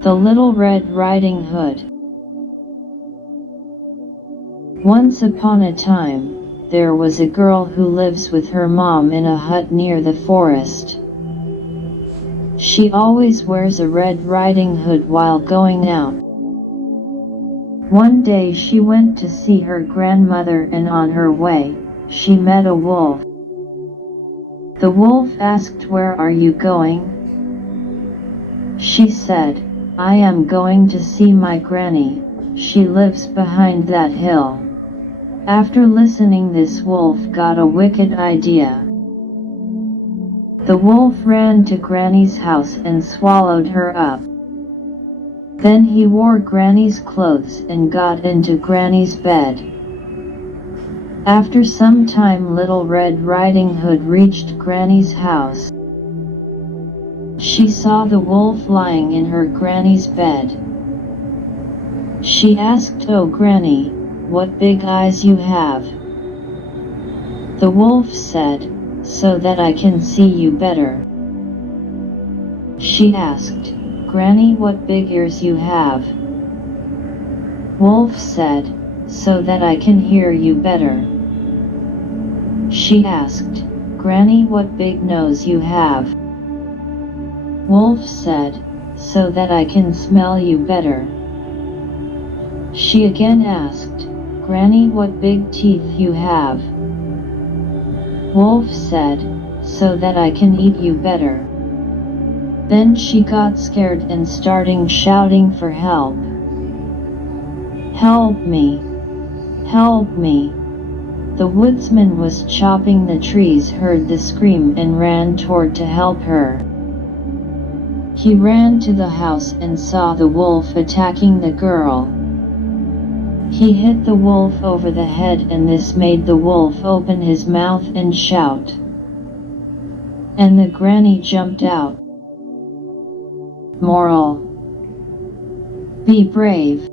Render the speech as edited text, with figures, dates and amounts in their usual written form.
The Little Red Riding Hood. Once upon a time, there was a girl who lives with her mom in a hut near the forest. She always wears a red riding hood while going out. One day she went to see her grandmother, and on her way, she met a wolf. The wolf asked, "Where are you going?" She said, "I am going to see my granny, she lives behind that hill." After listening, this wolf got a wicked idea. The wolf ran to Granny's house and swallowed her up. Then he wore Granny's clothes and got into Granny's bed. After some time, Little Red Riding Hood reached Granny's house. She saw the wolf lying in her Granny's bed. She asked, "Oh Granny, what big eyes you have." The wolf said, "So that I can see you better." She asked, "Granny, what big ears you have." Wolf said, "So that I can hear you better." She asked, "Granny, what big nose you have." Wolf said, "So that I can smell you better." She again asked, "Granny, what big teeth you have." Wolf said, "So that I can eat you better." Then she got scared and started shouting for help. "Help me! Help me!" The woodsman was chopping the trees, heard the scream and ran toward to help her. He ran to the house and saw the wolf attacking the girl. He hit the wolf over the head, and this made the wolf open his mouth and shout. And the granny jumped out. Moral: be brave.